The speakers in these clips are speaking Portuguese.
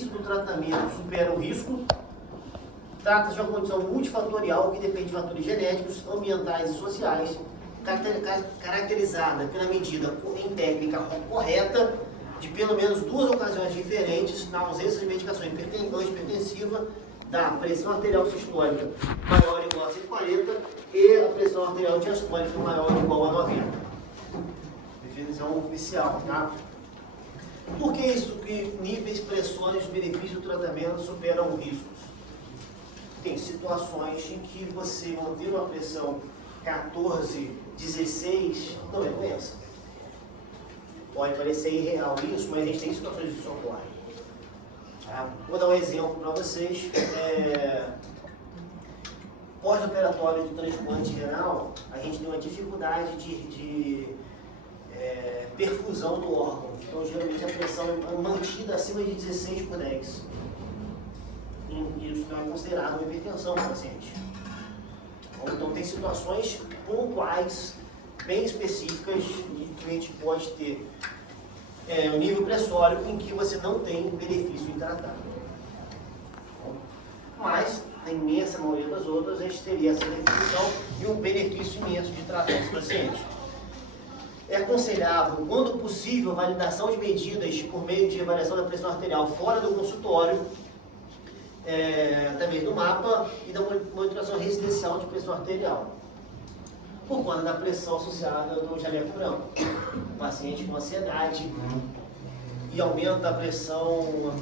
benefício do tratamento supera o risco, trata-se de uma condição multifatorial que depende de fatores genéticos, ambientais e sociais, caracterizada pela medida em técnica correta de pelo menos 2 ocasiões diferentes na ausência de medicação hipertensiva da pressão arterial sistólica maior ou igual a 140 e a pressão arterial diastólica maior ou igual a 90. Definição oficial, tá? Por que isso que níveis, pressões, benefícios do tratamento superam riscos? Tem situações em que você manter uma pressão 14, 16 não é doença. Pode parecer irreal isso, mas a gente tem situações que isso ocorre. Tá? Vou dar um exemplo para vocês. Pós-operatório do transplante renal, a gente tem uma dificuldade de perfusão do órgão. Então, geralmente, a pressão é mantida acima de 16 por 10. E isso não é considerado uma hipertensão no paciente. Então, tem situações pontuais, bem específicas, que a gente pode ter um nível pressórico em que você não tem benefício em tratar. Mas, na imensa maioria das outras, a gente teria essa definição e um benefício imenso de tratar esse paciente. É aconselhável, quando possível, validação de medidas por meio de avaliação da pressão arterial fora do consultório, através do mapa e da monitoração residencial de pressão arterial, por conta da pressão associada do jaleco branco. O paciente com ansiedade e aumento da pressão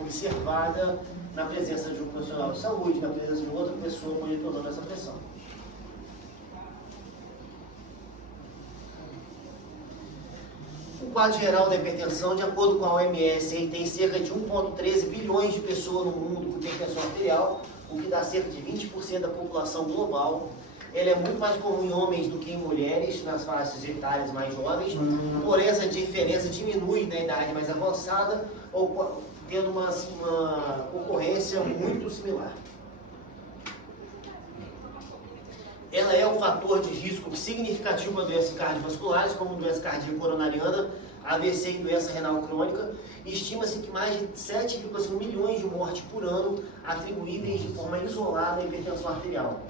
observada na presença de um profissional de saúde, na presença de outra pessoa monitorando essa pressão. O quadro geral da hipertensão, de acordo com a OMS, tem cerca de 1,13 bilhões de pessoas no mundo com hipertensão arterial, o que dá cerca de 20% da população global. Ela é muito mais comum em homens do que em mulheres, nas faixas etárias mais jovens, porém essa diferença diminui na idade mais avançada, ou tendo uma ocorrência muito similar. Ela é um fator de risco significativo para doenças cardiovasculares, como doença cardíaca coronariana, AVC e doença renal crônica. Estima-se que mais de 7,5 milhões de mortes por ano atribuíveis de forma isolada à hipertensão arterial.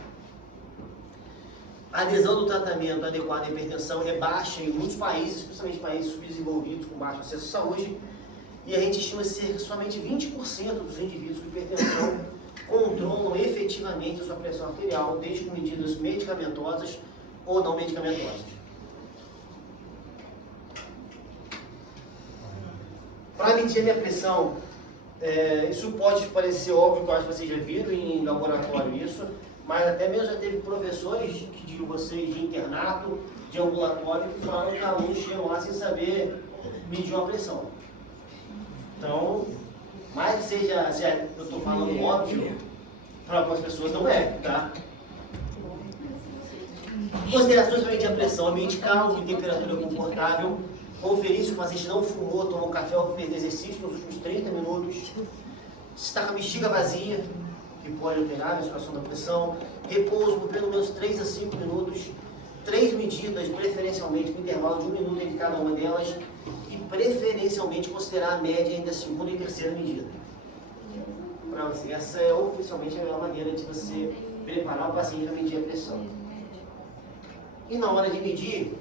A adesão do tratamento adequado à hipertensão é baixa em muitos países, especialmente países subdesenvolvidos com baixo acesso à saúde, e a gente estima ser somente 20% dos indivíduos com hipertensão controlam efetivamente a sua pressão arterial, desde com medidas medicamentosas ou não medicamentosas. Para medir a minha pressão, isso pode parecer óbvio, que eu acho que vocês já viram em laboratório isso, mas até mesmo já teve professores de vocês de internato, de ambulatório, que falaram que alunos chegam lá sem saber medir uma pressão. Então, mais que seja, eu estou falando óbvio, para algumas pessoas não é, tá? Considerações para medir a pressão: ambiente calmo, em temperatura confortável, conferir se o paciente não fumou, tomou café ou fez exercício nos últimos 30 minutos, se está com a bexiga vazia, que pode alterar a situação da pressão, repouso por pelo menos 3 a 5 minutos, 3 medidas, preferencialmente com intervalo de 1 minuto entre cada uma delas, e preferencialmente considerar a média entre a segunda e terceira medida. Para você, essa é oficialmente a melhor maneira de você preparar o paciente para medir a pressão. E na hora de medir,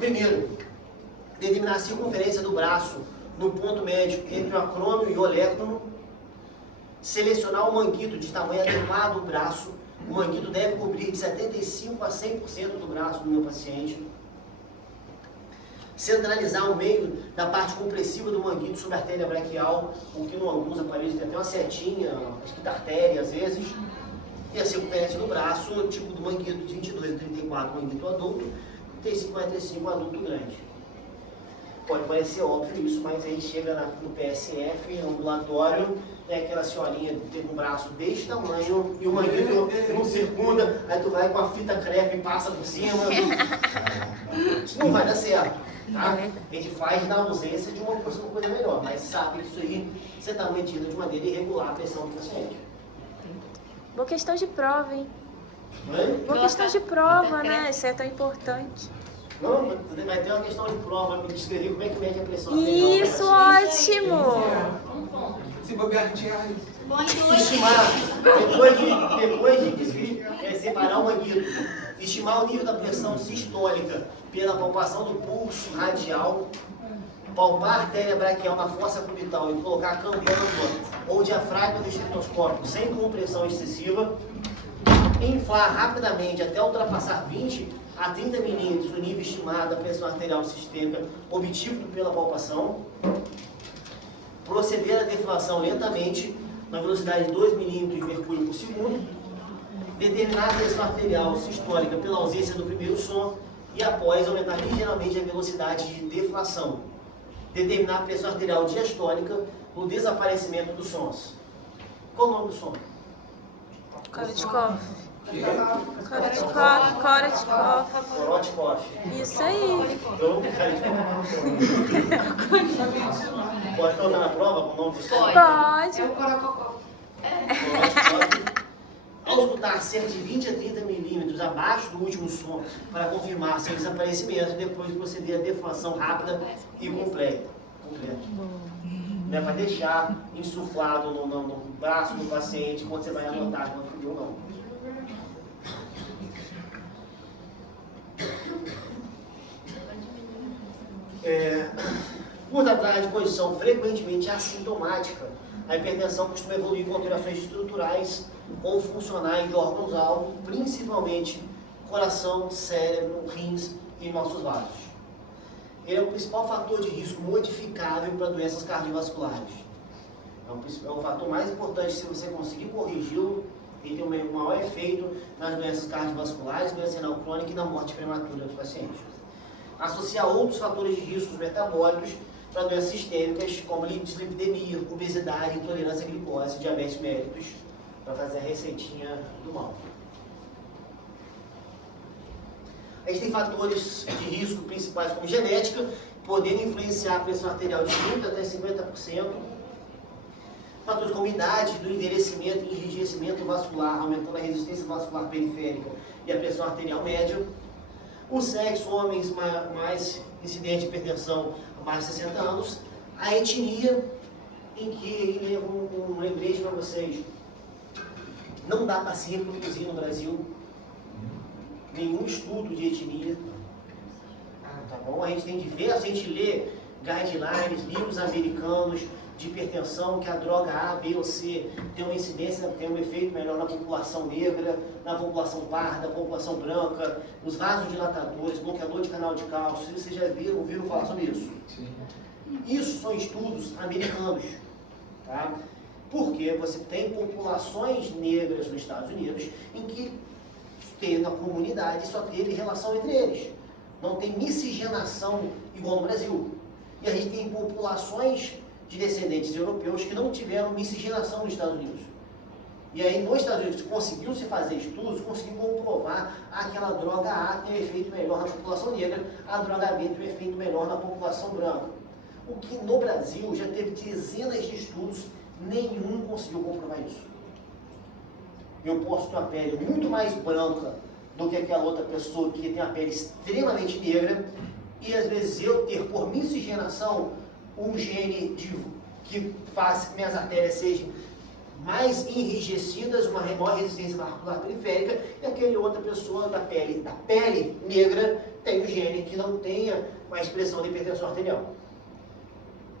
primeiro, determinar a circunferência do braço no ponto médio entre o acrômio e o olectono, selecionar o manguito de tamanho adequado do braço. O manguito deve cobrir de 75% a 100% do braço do meu paciente. Centralizar o meio da parte compressiva do manguito sobre a artéria braquial, porque em alguns aparelhos tem até uma setinha, acho que da artéria às vezes. E a circunferência do braço, tipo do manguito de 22 a 34, manguito adulto, 35 a 35, adulto grande. Pode parecer óbvio isso, mas aí chega no PSF, no ambulatório, aquela senhorinha que tem um braço desse tamanho e o manguito não circunda, aí tu vai com a fita crepe e passa por cima. Isso não vai dar certo. Tá? A gente faz na ausência de uma coisa melhor, mas sabe que isso aí você está medindo de maneira irregular a pressão do paciente. Boa questão de prova, hein? Oi? Boa questão de prova, né? Isso é tão importante. Não, vai ter uma questão de prova, me descrever como é que mede a pressão arterial. Isso, ótimo! bobear, a gente erra isso. Põe dois. Estimar, depois de separar o manguito, estimar o nível da pressão sistólica pela palpação do pulso radial, palpar a artéria braquial na fossa cubital e colocar a campânula ou diafragma do estetoscópio sem compressão excessiva, inflar rapidamente até ultrapassar 20 a 30 milímetros o nível estimado da pressão arterial sistêmica obtido pela palpação, proceder à deflação lentamente na velocidade de 2 milímetros de mercúrio por segundo, determinar a pressão arterial sistólica pela ausência do primeiro som e após aumentar ligeiramente a velocidade de deflação, determinar a pressão arterial diastólica no desaparecimento dos sons. Qual o nome do som? Korotkov. Korotkov. Isso aí. Então, pode colocar na prova o nome do som? Pode. É o corococó. Ao escutar cerca de 20 a 30 milímetros abaixo do último som para confirmar seu desaparecimento, depois proceder à deflação rápida e completa. Não é para deixar insuflado no braço do paciente quando você vai anotar quando pediu ou não. Por trás de condição frequentemente assintomática, a hipertensão costuma evoluir com alterações estruturais ou funcionais de órgãos-alvo, principalmente coração, cérebro, rins e nossos vasos. Ele é o principal fator de risco modificável para doenças cardiovasculares. É o fator mais importante. Se você conseguir corrigi-lo, ele tem um maior efeito nas doenças cardiovasculares, doença renal crônica e na morte prematura dos pacientes. Associar outros fatores de risco metabólicos para doenças sistêmicas, como dislipidemia, obesidade, intolerância à glicose, diabetes mellitus, para fazer a receitinha do mal. A gente tem fatores de risco principais como genética, podendo influenciar a pressão arterial de 30% até 50%. Fatores como idade, do envelhecimento e enrijecimento vascular, aumentando a resistência vascular periférica e a pressão arterial média. O sexo, homens mais incidente de hipertensão a mais de 60 anos. A etnia, em que levo um lembrete para vocês. Não dá para se reproduzir no Brasil. Nenhum estudo de etnia. Tá bom? A gente tem diversos, a gente lê guidelines, livros americanos de hipertensão, que a droga A, B ou C tem uma incidência, tem um efeito melhor na população negra, na população parda, na população branca, nos vasodilatadores, bloqueador de canal de cálcio. Vocês já ouviram falar sobre isso? Sim. Isso são estudos americanos. Tá? Porque você tem populações negras nos Estados Unidos em que na comunidade só teve relação entre eles. Não tem miscigenação igual no Brasil. E a gente tem populações de descendentes europeus que não tiveram miscigenação nos Estados Unidos. E aí, nos Estados Unidos, conseguiu se fazer estudos, conseguiu comprovar aquela droga A tem um efeito melhor na população negra, a droga B tem um efeito melhor na população branca. O que no Brasil já teve dezenas de estudos, nenhum conseguiu comprovar isso. Eu posso ter uma pele muito mais branca do que aquela outra pessoa que tem a pele extremamente negra, e às vezes eu ter por miscigenação um gene que faz que minhas artérias sejam mais enrijecidas, uma maior resistência vascular periférica, e aquela outra pessoa da pele negra tem um gene que não tenha uma expressão de hipertensão arterial.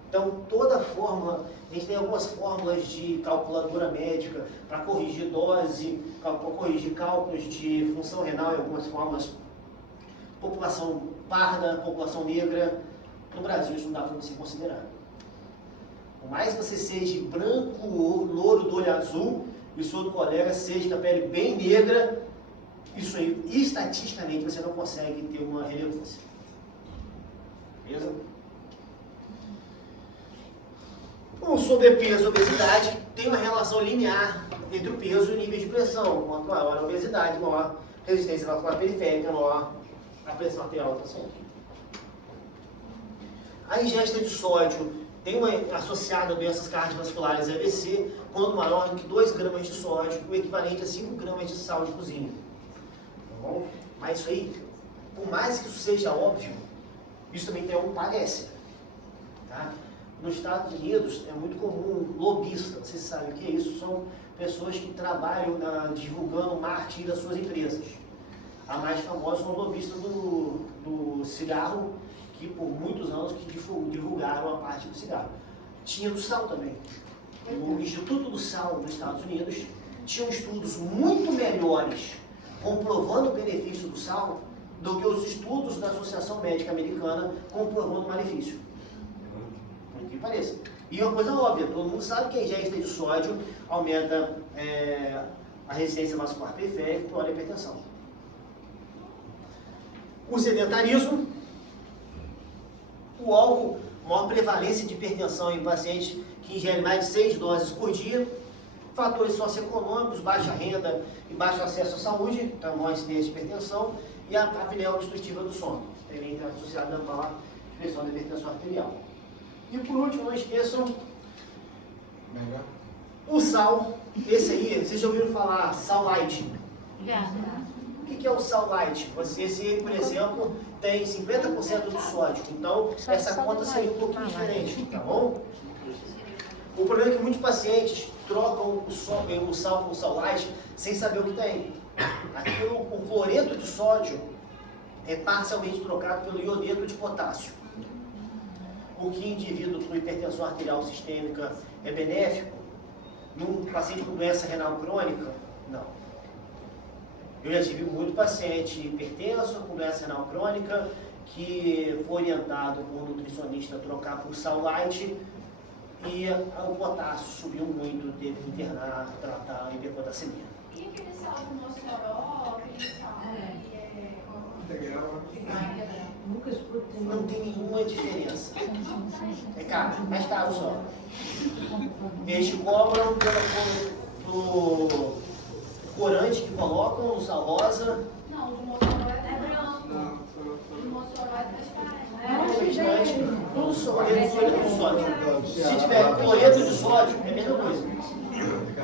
Então, toda fórmula, a gente tem algumas fórmulas de calculadora médica para corrigir dose, para corrigir cálculos de função renal em algumas formas. População parda, população negra. No Brasil isso não dá para você considerar. Por mais que você seja branco ou louro do olho azul, e o seu outro colega seja da pele bem negra, isso aí, estatisticamente, você não consegue ter uma relevância. Beleza? O sobrepeso e a obesidade tem uma relação linear entre o peso e o nível de pressão. Quanto maior a obesidade, maior a resistência vascular periférica, maior a pressão arterial do paciente. A ingesta de sódio tem uma associada a doenças cardiovasculares AVC, quando maior do que 2 gramas de sódio, o equivalente a 5 gramas de sal de cozinha. Tá bom? Mas isso aí, por mais que isso seja óbvio, isso também tem um parece. Tá? nos Estados Unidos é muito comum lobista. Vocês sabem o que é isso? São pessoas que trabalham divulgando o marketing das suas empresas. A mais famosa são os lobistas do cigarro, que por muitos anos que divulgaram a parte do cigarro. Tinha do sal também. O Instituto do Sal dos Estados Unidos tinha estudos muito melhores comprovando o benefício do sal do que os estudos da Associação Médica Americana comprovando o malefício. Por que pareça. E uma coisa óbvia, todo mundo sabe que a ingesta de sódio aumenta a resistência vascular periférica e piora a hipertensão. O sedentarismo, o álcool, maior prevalência de hipertensão em pacientes que ingerem mais de 6 doses por dia, fatores socioeconômicos, baixa renda e baixo acesso à saúde, então maior incidência de hipertensão, e a apneia obstrutiva do sono, também está associada a maior expressão da hipertensão arterial. E por último, não esqueçam o sal, esse aí, vocês já ouviram falar sal light? O que é o sal light? Esse aí, por exemplo, tem 50% do sódio, então essa conta seria um pouquinho diferente, tá bom? O problema é que muitos pacientes trocam o sal por sal light sem saber o que tem. Aqui o cloreto de sódio é parcialmente trocado pelo iodeto de potássio. O que em indivíduo com hipertensão arterial sistêmica é benéfico? Num paciente com doença renal crônica? Não. Eu já tive muito paciente hipertenso com doença renal crônica que foi orientado por um nutricionista a trocar por sal light e o potássio subiu muito, teve que internar, tratar a hiperpotassemia. E aquele sal do Mossoró, aquele sal Não tem nenhuma diferença. É caro, mais caro só. Eles cobram pelo corante que colocam, no sal rosa. Não, o do Mossoró é branco. O do Mossoró é transparente. Tudo cloreto de sódio. Se tiver cloreto de sódio, é a mesma coisa.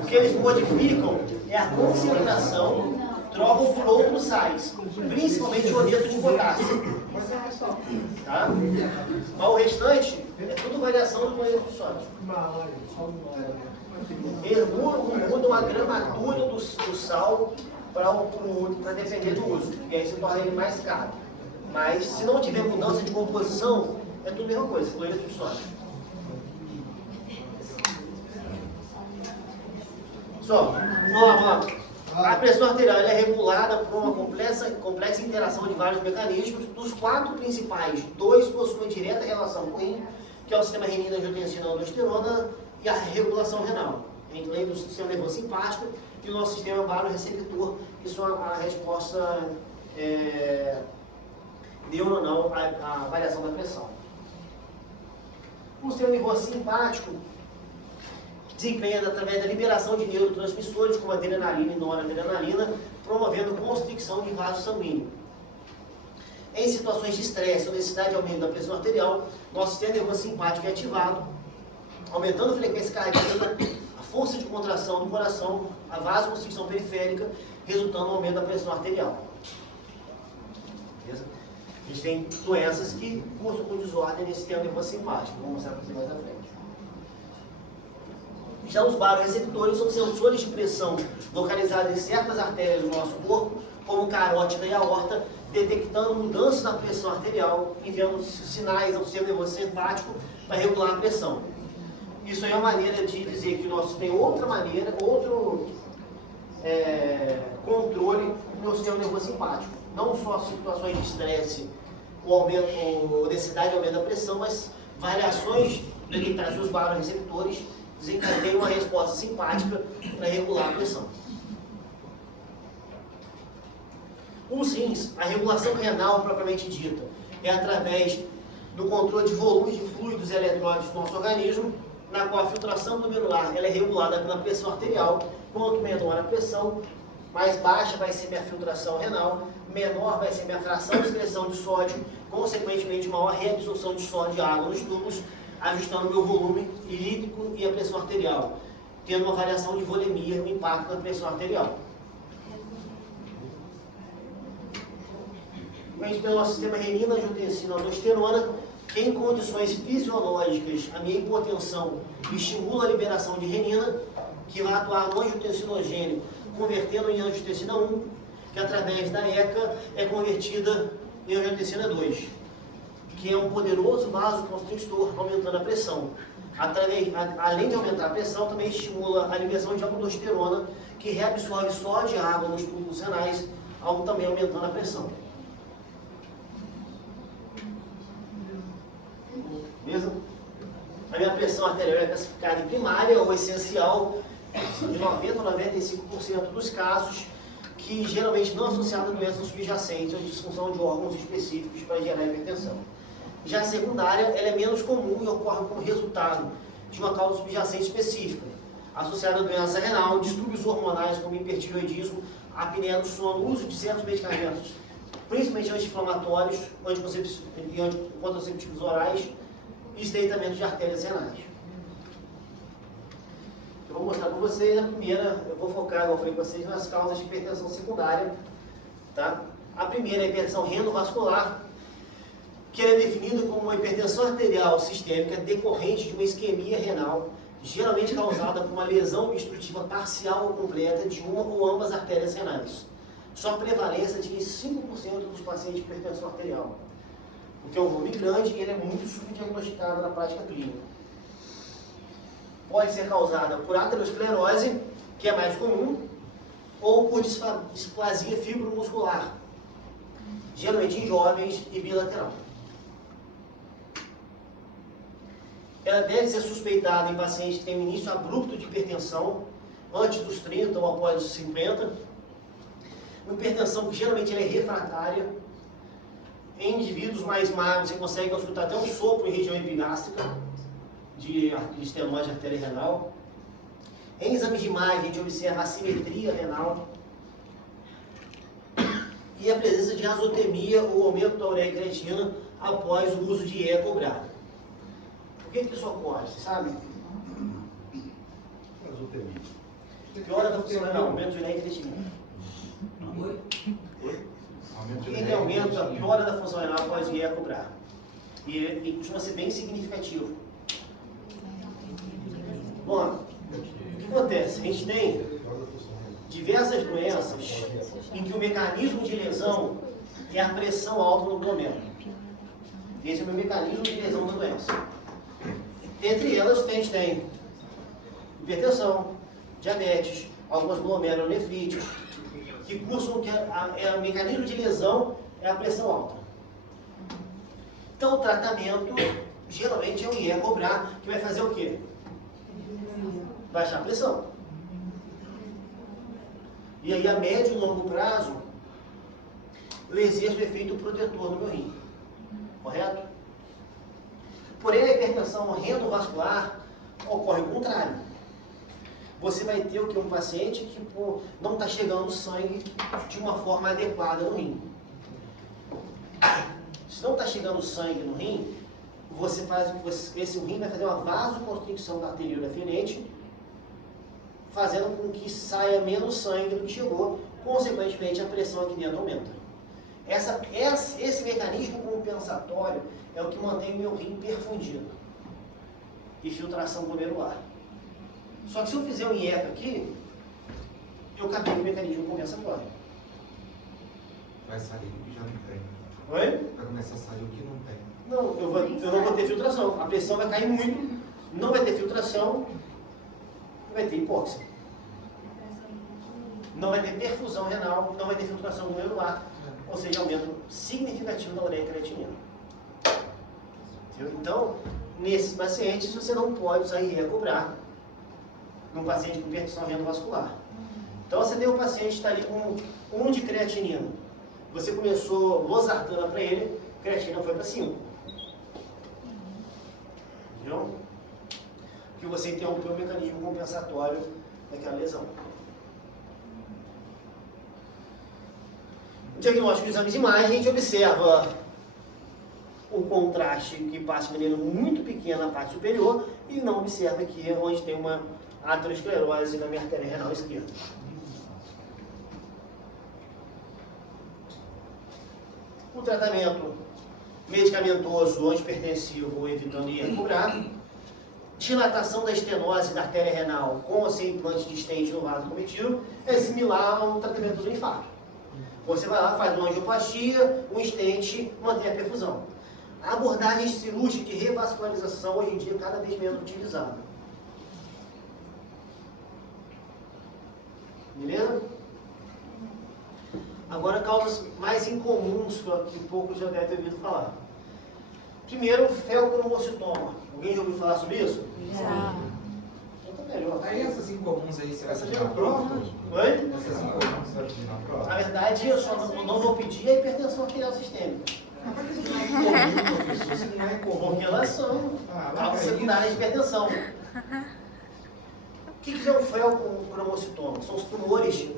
O que eles modificam é a concentração, trocam por outros sais, principalmente o iodeto de potássio. Tá? Mas o restante é tudo variação do cloreto de sódio. Eles mudam a gramatura do sal para depender do uso, e aí se torna ele mais caro. Mas se não tiver mudança de composição, é tudo a mesma coisa, cloreto de sódio. Só, vamos lá. A pressão arterial é regulada por uma complexa interação de vários mecanismos. Dos 4 principais, 2 possuem direta relação com o rim, que é o sistema renina, angiotensina, aldosterona, e a regulação renal, além do sistema nervoso simpático e o nosso sistema baroreceptor, que são a resposta neuronal à variação da pressão. O sistema nervoso simpático desempenha através da liberação de neurotransmissores como adrenalina e noradrenalina, promovendo constricção de vaso sanguíneo. Em situações de estresse ou necessidade de aumento da pressão arterial, nosso sistema nervoso simpático é ativado, aumentando a frequência cardíaca, a força de contração do coração, a vasoconstricção periférica, resultando no aumento da pressão arterial. Beleza? A gente tem doenças que cursam com desordem nesse sistema nervoso simpático. Vou mostrar para vocês mais à frente. Já os baroreceptores são sensores de pressão localizados em certas artérias do nosso corpo, como carótida e aorta, detectando mudanças na pressão arterial, enviando sinais ao sistema nervoso simpático para regular a pressão. Isso aí é uma maneira de dizer que nós tem outra maneira, outro controle no sistema nervoso simpático. Não só situações de estresse, ou necessidade de aumento da pressão, mas variações detectadas nos baroreceptores desencadeiam uma resposta simpática para regular a pressão. Os rins, a regulação renal propriamente dita, é através do controle de volumes de fluidos e eletrólitos do nosso organismo, na qual a filtração glomerular ela é regulada pela pressão arterial. Quanto menor a pressão, mais baixa vai ser minha filtração renal, menor vai ser minha fração de excreção de sódio, consequentemente maior reabsorção de sódio e água nos túbulos, ajustando o meu volume líquido e a pressão arterial, tendo uma variação de volemia no impacto da pressão arterial. A gente tem o nosso sistema renina, angiotensina, aldosterona, que em condições fisiológicas a minha hipotensão estimula a liberação de renina, que vai atuar no angiotensinogênio, convertendo em angiotensina 1, que através da ECA é convertida em angiotensina 2, que é um poderoso vasoconstritor, aumentando a pressão. Além de aumentar a pressão, também estimula a liberação de aldosterona, que reabsorve só de água nos túbulos renais, algo também aumentando a pressão. Beleza? A minha pressão arterial é classificada em primária ou essencial, de 90% a 95% dos casos, que geralmente não é associada a doenças subjacentes ou disfunção de órgãos específicos para gerar hipertensão. Já a secundária, ela é menos comum e ocorre como resultado de uma causa subjacente específica, associada a doença renal, distúrbios hormonais como hipertireoidismo, apneia do sono, uso de certos medicamentos, principalmente anti-inflamatórios, contraceptivos orais e estreitamento de artérias renais. Eu vou mostrar para vocês a primeira, eu vou focar, como eu falei para vocês, nas causas de hipertensão secundária. Tá? A primeira é a hipertensão renovascular, que é definida como uma hipertensão arterial sistêmica decorrente de uma isquemia renal, geralmente causada por uma lesão obstrutiva parcial ou completa de uma ou ambas artérias renais. Sua prevalência atinge 5% dos pacientes de hipertensão arterial, o que é um volume grande e ele é muito subdiagnosticado na prática clínica. Pode ser causada por aterosclerose, que é mais comum, ou por displasia fibromuscular, geralmente em jovens e bilateral. Ela deve ser suspeitada em pacientes que têm um início abrupto de hipertensão, antes dos 30 ou após os 50. Uma hipertensão que geralmente ela é refratária. Em indivíduos mais magros, você consegue auscultar até um sopro em região epigástrica de estenose de artéria renal. Em exames de imagem, a gente observa a assimetria renal e a presença de azotemia ou aumento da ureia e creatina após o uso de ecografia. Por que isso ocorre, você sabe? Azotemia. Piora da função renal, aumento de ureia e creatina. Quem tem aumento, piora da função renal após o ecografia. E costuma ser bem significativo. Bom, o que acontece? A gente tem diversas doenças em que o mecanismo de lesão é a pressão alta no glomero. Esse é o mecanismo de lesão da doença. Entre elas, a gente tem hipertensão, diabetes, algumas glomerulonefrites, que cursam que o mecanismo de lesão é a pressão alta. Então, o tratamento, geralmente, é o ecografia, que vai fazer o quê? Baixar a pressão. E aí, a médio e longo prazo, eu exerço o efeito protetor no meu rim. Correto? Porém, a hipertensão renovascular ocorre o contrário. Você vai ter o que? Um paciente que não está chegando sangue de uma forma adequada no rim. Se não está chegando sangue no rim, você faz o que esse rim vai fazer uma vasoconstricção da arteríola aferente, fazendo com que saia menos sangue do que chegou, consequentemente a pressão aqui dentro aumenta. Esse mecanismo compensatório é o que mantém o meu rim perfundido e filtração glomerular. Só que se eu fizer um IECA aqui, eu acabei com o mecanismo compensatório. Vai sair o que já não tem. Oi? Vai começar a sair o que não tem. Não, eu não vou ter filtração. A pressão vai cair muito, não vai ter filtração, vai ter hipóxia. Não vai ter perfusão renal, não vai ter filtração glomerular, ou seja, aumento significativo da ureia e creatinina. Então, nesses pacientes, você não pode usar ecografia num paciente com hipertensão renovascular. Então, você tem um paciente que está ali com 1 de creatinina. Você começou losartana para ele, a creatina foi para 5. Entendeu? Porque você interrompeu o mecanismo compensatório daquela lesão. No diagnóstico de exames de imagem, a gente observa o contraste que passa de maneira muito pequena na parte superior e não observa aqui onde tem uma aterosclerose na minha artéria renal esquerda. O tratamento medicamentoso, antihipertensivo, evitando ir cobrar. Dilatação da estenose da artéria renal com ou sem implante de stent no vaso cometido é similar a um tratamento do infarto. Você vai lá, faz uma angioplastia, um stent, mantém a perfusão. A abordagem cirúrgica de revascularização hoje em dia é cada vez menos utilizada. Beleza? Agora, causas mais incomuns que poucos já devem ter ouvido falar. Primeiro, felcromocitoma. Alguém já ouviu falar sobre isso? Já. Então tá melhor. Aí essas incomuns aí, você vai Essa pedir já na é prova? Oi? Essas incomuns você vai pedir na prova? Na verdade, eu só não vou pedir a hipertensão arterial sistêmica. Mas por que isso não é incomum, professor? Isso não é comum. Porque elas são Ah, causas é secundárias de hipertensão. O que é o felcromocitoma? São os tumores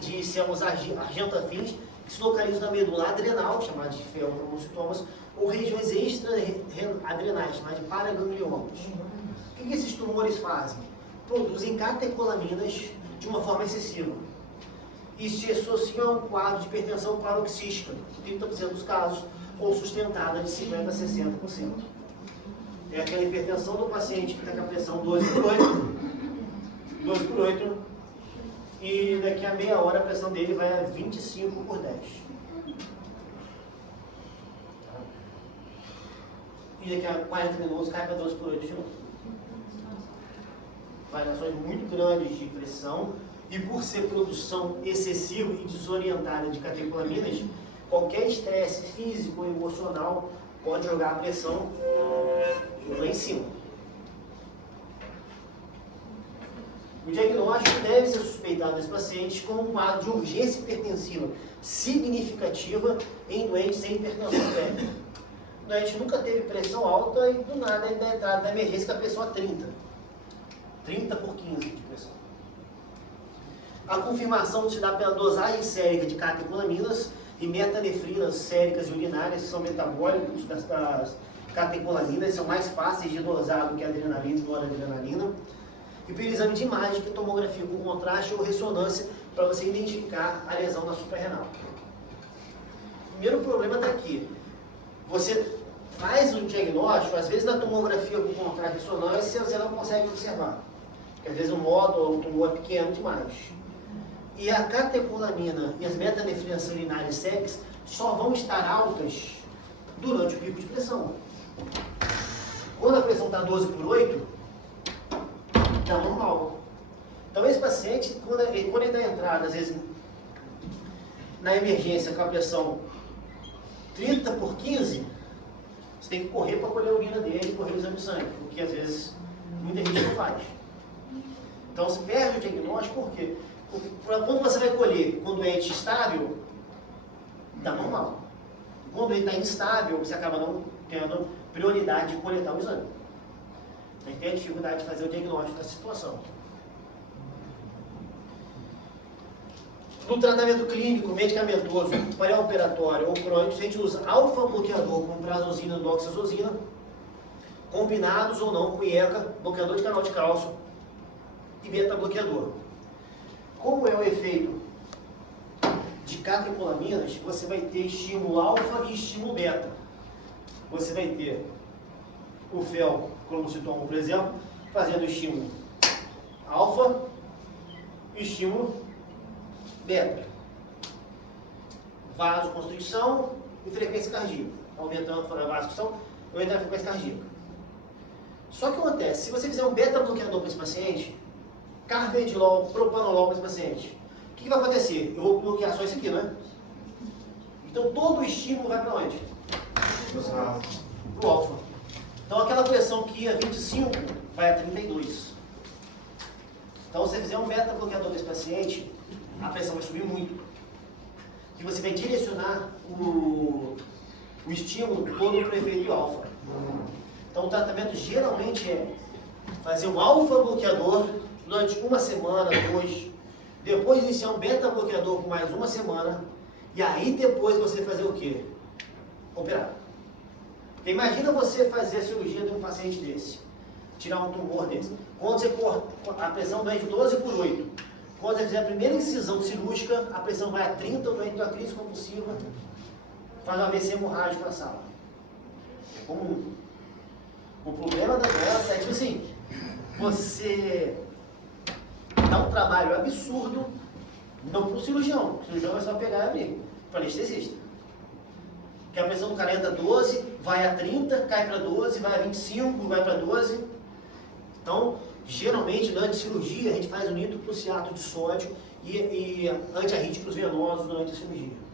de células argentafins que se localizam na medula adrenal, chamadas de felcromocitomas, ou regiões extra-adrenais, chamadas de paragangliomas. O que esses tumores fazem? Produzem catecolaminas de uma forma excessiva. E se associam a um quadro de hipertensão paroxística, 30% dos casos, ou sustentada de 50% a 60%. É aquela hipertensão do paciente que está com a pressão 12/8, e daqui a meia hora a pressão dele vai a 25/10. E daqui a 40 minutos cai para 12/8 de novo. Variações muito grandes de pressão, e por ser produção excessiva e desorientada de catecolaminas, qualquer estresse físico ou emocional pode jogar a pressão lá em cima. O diagnóstico deve ser suspeitado nesse paciente como um quadro de urgência hipertensiva significativa em doentes sem hipertensão prévia. O doente nunca teve pressão alta e do nada ele dá entrada na emergência com a pressão a 30. 30/15 de pressão. A confirmação se dá pela dosagem sérica de catecolaminas e metanefrinas séricas e urinárias, que são metabólicos das catecolaminas, são mais fáceis de dosar do que a adrenalina e noradrenalina. E pelo exame de imagem, que é tomografia com contraste ou ressonância, para você identificar a lesão na suprarrenal. O primeiro problema está aqui. Você faz o diagnóstico, às vezes na tomografia com contraste e ressonância, você não consegue observar. Porque às vezes o módulo ou o tumor é pequeno demais. E a catecolamina e as metanefrinas urinárias séricas só vão estar altas durante o pico de pressão. Quando a pressão está 12/8, está normal. Então esse paciente, quando ele dá entrada, às vezes, na emergência com a pressão 30/15, você tem que correr para colher a urina dele e correr o exame de sangue, porque às vezes muita gente não faz. Então você perde o diagnóstico, por quê? Porque quando você vai colher com o doente estável, está normal. Quando ele está instável, você acaba não tendo prioridade de coletar o exame. A gente tem a dificuldade de fazer o diagnóstico da situação. No tratamento clínico, medicamentoso, pré-operatório ou crônico, a gente usa alfa-bloqueador com prazosina e doxazosina, combinados ou não com IECA, bloqueador de canal de cálcio e beta-bloqueador. Como é o efeito de catecolaminas, você vai ter estímulo alfa e estímulo beta. Você vai ter o felcromocitoma, por exemplo, fazendo estímulo alfa e estímulo beta. Vasoconstrição e frequência cardíaca. Aumentando a vasoconstrição, aumentando a frequência cardíaca. Só que acontece, se você fizer um beta-bloqueador para esse paciente, carvedilol, propanolol para esse paciente, o que vai acontecer? Eu vou bloquear só isso aqui, né? Então todo o estímulo vai para onde? Para o alfa. Então aquela pressão que ia 25 vai a 32. Então se você fizer um beta-bloqueador desse paciente, a pressão vai subir muito. E você vai direcionar o estímulo todo para o efeito alfa. Então o tratamento geralmente é fazer um alfa-bloqueador durante uma semana, 2, depois iniciar um beta-bloqueador por mais uma semana, e aí depois você fazer o quê? Operar. Imagina você fazer a cirurgia de um paciente desse, tirar um tumor desse. Quando você corta a pressão doente 12/8, quando você fizer a primeira incisão cirúrgica, a pressão vai a 30, o doente tem uma crise compulsiva, faz um AVC hemorrágico na sala. É comum. O problema da doença é tipo assim, você dá um trabalho absurdo, não para o cirurgião. O cirurgião é só pegar e abrir, para o anestesista. Que a pressão do cara entra 12, vai a 30, cai para 12, vai a 25, vai para 12. Então, geralmente, durante a cirurgia, a gente faz um nitroprusiato de sódio e antiarrítmicos venosos durante a cirurgia.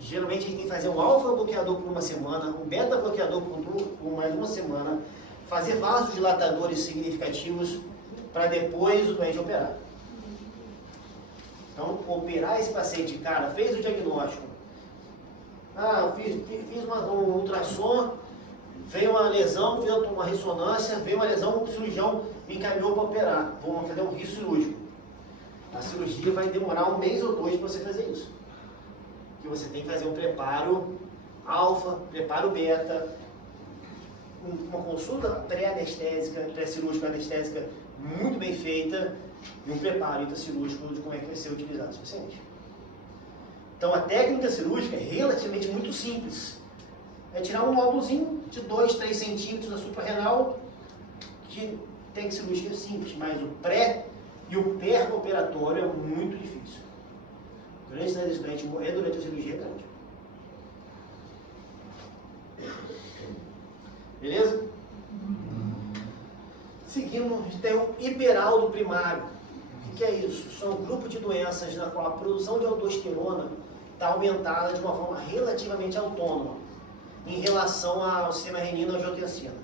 Geralmente, a gente tem que fazer um alfa-bloqueador por uma semana, um beta-bloqueador por mais uma semana, fazer vasodilatadores significativos para depois o doente operar. Então, operar esse paciente, cara, fez o diagnóstico. Eu fiz um ultrassom, veio uma lesão, fiz uma ressonância, veio uma lesão, o cirurgião me encaminhou para operar. Vamos fazer um risco cirúrgico. A cirurgia vai demorar 1 mês ou 2 para você fazer isso. Que você tem que fazer um preparo alfa, preparo beta, uma consulta pré-anestésica, pré-cirúrgica anestésica muito bem feita e um preparo intracirúrgico de como é que vai ser utilizado esse paciente. Então a técnica cirúrgica é relativamente muito simples. É tirar um nódulozinho de 2, 3 centímetros da suprarrenal, que tem cirurgia simples, mas o pré e o pós-operatório é muito difícil. O grande chance desse doente morrer durante a cirurgia é grande. Beleza? Seguindo, a gente tem o hiperaldo primário. O que é isso? São um grupo de doenças na qual a produção de aldosterona está aumentada de uma forma relativamente autônoma em relação ao sistema renina-angiotensina.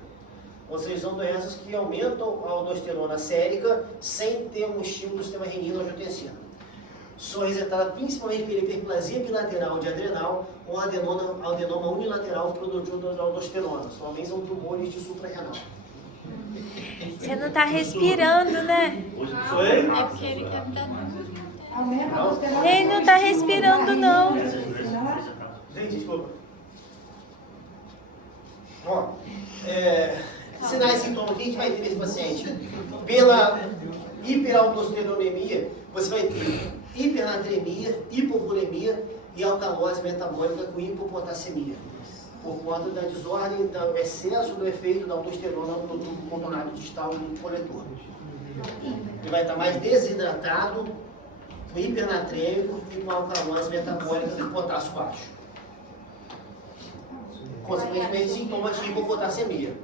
Ou seja, são doenças que aumentam a aldosterona sérica sem ter um estímulo do sistema renina-angiotensina. São representadas principalmente pela hiperplasia bilateral de adrenal ou adenoma unilateral produtor de aldosterona. Somente são tumores de suprarrenal. Você não tá respirando, né? Foi? É porque ele quer me dar Ele não tá respirando, não. Gente, desculpa. Ó, sinais e sintomas que a gente vai ter nesse paciente. Pela hiperaldosteronemia, você vai ter hipernatremia, hipovolemia e alcalose metabólica com hipopotassemia, por conta da desordem, do excesso do efeito da aldosterona no tubo contornado distal do coletor. Ele vai estar mais desidratado, com hipernatrêmico e com alcalose metabólica de potássio baixo. Consequentemente, sintomas de hipopotassemia.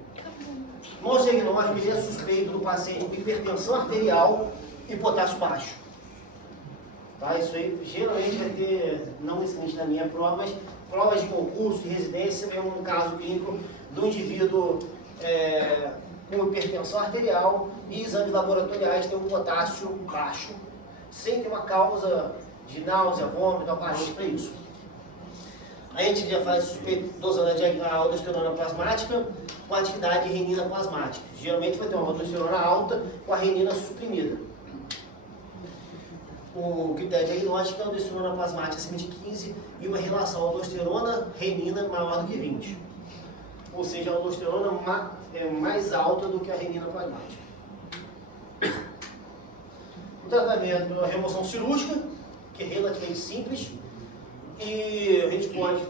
No diagnóstico, ele é suspeito do paciente com hipertensão arterial e potássio baixo. Tá? Isso aí geralmente vai ter, não necessariamente na minha prova, mas provas de concurso, de residência, é um caso clínico do indivíduo com hipertensão arterial e exames laboratoriais tem um potássio baixo, sem ter uma causa de náusea, vômito aparente para isso. A gente já faz suspeito dosando a aldosterona plasmática com atividade de renina plasmática. Geralmente vai ter uma aldosterona alta com a renina suprimida. O critério diagnóstico é a aldosterona plasmática acima de 15 e uma relação aldosterona-renina maior do que 20. Ou seja, a aldosterona é mais alta do que a renina plasmática. O tratamento é a remoção cirúrgica, que é relativamente simples, e a gente pode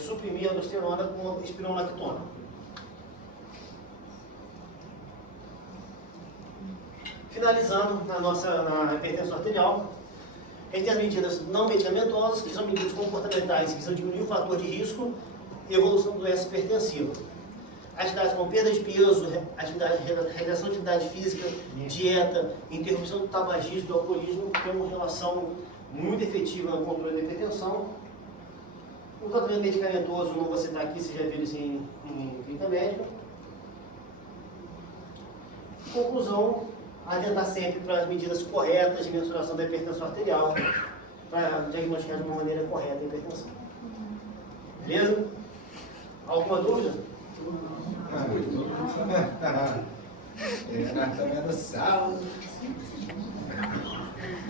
suprimir a aldosterona com espironolactona. Finalizando na hipertensão arterial, a gente tem as medidas não medicamentosas, que são medidas comportamentais, que são diminuir o fator de risco e evolução da doença hipertensiva. Atividades com perda de peso, realização de atividade física, dieta, interrupção do tabagismo, do alcoolismo, tem uma relação muito efetiva no controle da hipertensão. O tratamento medicamentoso, não vou citar aqui, você já viu isso em clínica médica. Conclusão, atentar sempre para as medidas corretas de mensuração da hipertensão arterial, para diagnosticar de uma maneira correta a hipertensão. Beleza? Alguma dúvida?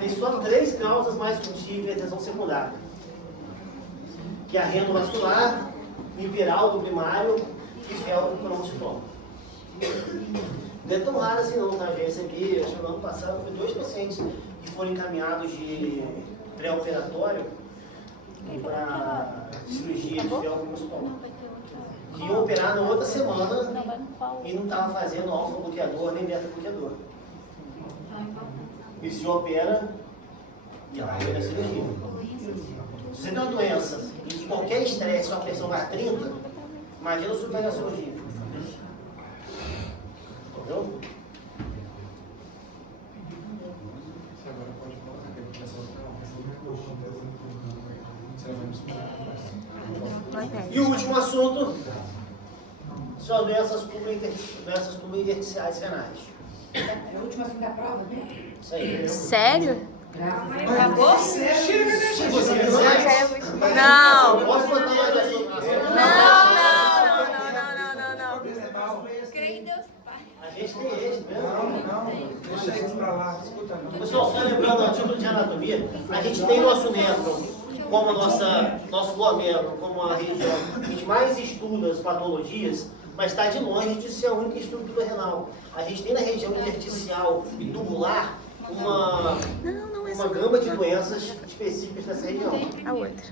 Tem só 3 causas mais comuns de hipertensão secundária, que é a renovascular, hiperaldo primário e felcromocitoma. Não é tão raro assim não, tá? Já recebi, acho que no ano passado, foi 2 pacientes que foram encaminhados de pré-operatório para cirurgia de felcromocitoma. que iam operar na outra semana Não, vai no qual? e não estavam fazendo alfa-bloqueador nem beta-bloqueador. E se opera, e ela vai na cirurgia. Se você tem uma doença em que qualquer estresse, sua pressão vai a 30, imagina se você vai na cirurgia. Entendeu? Você agora pode colocar que ele começa a ficar. E o último assunto são doenças tubulo-intersticiais renais. É o último assunto da prova, né? Isso aí. Sério? Acabou? Se você quiser, Não. posso botar mais assunto na frente? Não. Creio em Deus Pai. A gente tem esse mesmo. Não, deixa eles pra lá, escuta não. Pessoal, só lembrando a título de anatomia, a gente tem nosso néfron como nosso glomérulo, como a região que a gente mais estuda as patologias, mas está de longe de ser a única estrutura renal. A gente tem na região intersticial e tubular uma gama de doenças específicas nessa região. A outra.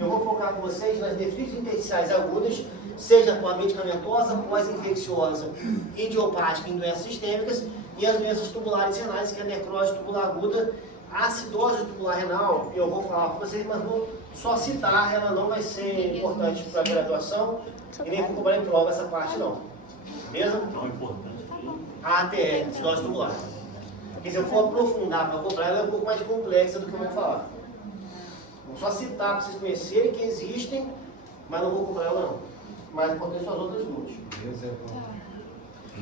Eu vou focar com vocês nas nefrites intersticiais agudas, seja com a medicamentosa, pós-infecciosa, idiopática em doenças sistêmicas, e as doenças tubulares renais, que é a necrose tubular aguda, a acidose tubular renal. Eu vou falar para vocês, mas vou só citar, ela não vai ser importante para a graduação, e nem para cobrar em prova essa parte não. Beleza? Não é importante. A ATL, acidose tubular. Porque se eu for aprofundar para cobrar, ela é um pouco mais complexa do que eu vou falar. Vou só citar para vocês conhecerem que existem, mas não vou cobrar ela não. Mais importante são as outras duas.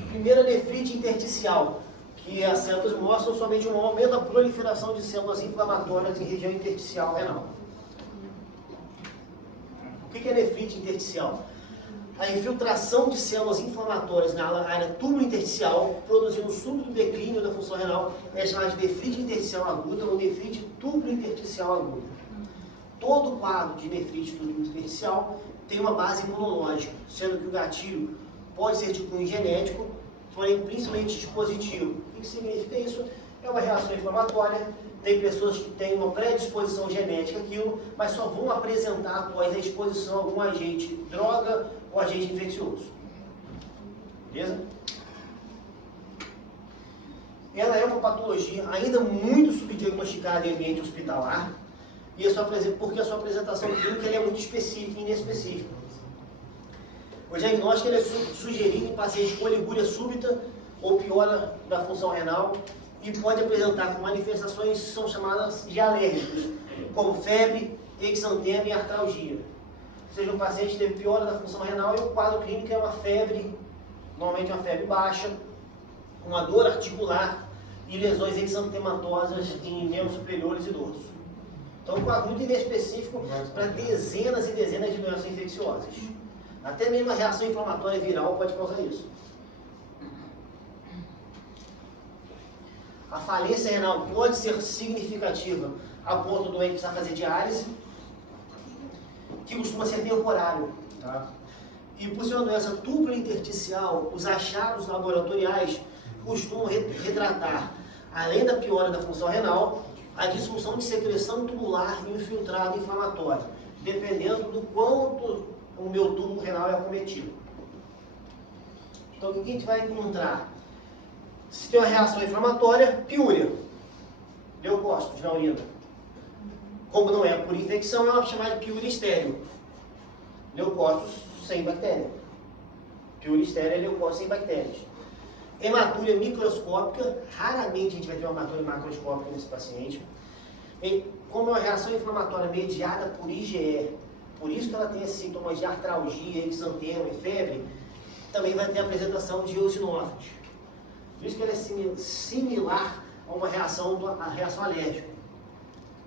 Primeira, nefrite intersticial, que as células mostram somente um aumento da proliferação de células inflamatórias em região intersticial renal. O que é nefrite intersticial? A infiltração de células inflamatórias na área túbulo-intersticial, produzindo um súbito declínio da função renal, é chamada de nefrite intersticial aguda ou nefrite túbulo-intersticial aguda. Todo quadro de nefrite túbulo-intersticial tem uma base imunológica, sendo que o gatilho pode ser de cunho genético, porém principalmente dispositivo. O que significa isso? É uma reação inflamatória. Tem pessoas que têm uma predisposição genética àquilo, mas só vão apresentar após a exposição a algum agente, droga ou agente infeccioso. Beleza? Ela é uma patologia ainda muito subdiagnosticada em ambiente hospitalar, e porque a sua apresentação clínica é muito específica e inespecífica. O diagnóstico ele é sugerido em pacientes com oligúria súbita ou piora da função renal, e pode apresentar com manifestações que são chamadas de alérgicas, como febre, exantema e artralgia. Ou seja, o paciente teve piora da função renal e o quadro clínico é uma febre, normalmente uma febre baixa, uma dor articular e lesões exantematosas em membros superiores e dorso. Então, um quadro muito inespecífico para dezenas e dezenas de doenças infecciosas. Até mesmo a reação inflamatória viral pode causar isso. A falência renal pode ser significativa a ponto do doente precisar fazer diálise, que costuma ser temporário. Tá? E por ser uma doença túbulo-intersticial, os achados laboratoriais costumam retratar, além da piora da função renal, a disfunção de secreção tubular e infiltrado inflamatório, dependendo do quanto o meu túbulo renal é acometido. Então, o que a gente vai encontrar? Se tem uma reação inflamatória, piúria, leucócitos na urina. Como não é por infecção, ela é chamada de piúria estéril. Leucócitos sem bactéria. Piúria estéril é leucócitos sem bactérias. Hematúria microscópica, raramente a gente vai ter uma hematúria macroscópica nesse paciente. E como é uma reação inflamatória mediada por IgE, por isso que ela tem esses sintomas de artralgia, exantema e febre, também vai ter a apresentação de eosinófilos. Por isso que ela é similar a uma reação alérgica.